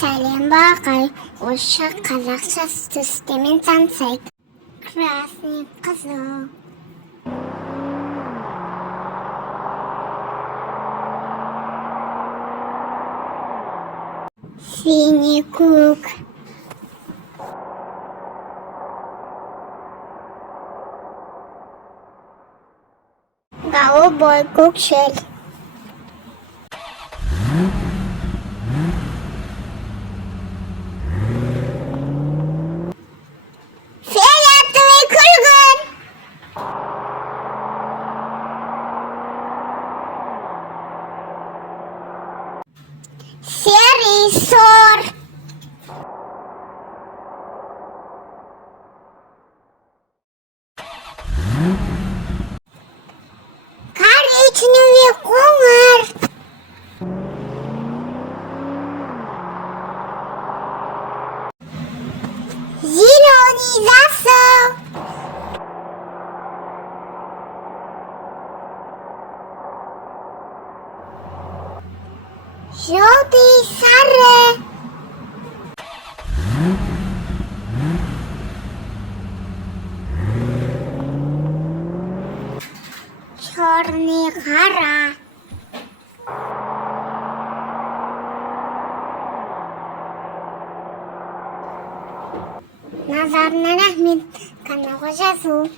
Сәлем бағай, орысша қазақша түстемен танысайық. Красный қызыл. Синий көк. Голубой көкшіл. Фиолетовый күлгін. Серый сор. Коричневый қоңыр. Зеленый засыл. Желтый сары. Черный қара. Назарына рахмет. Каналға жазыл.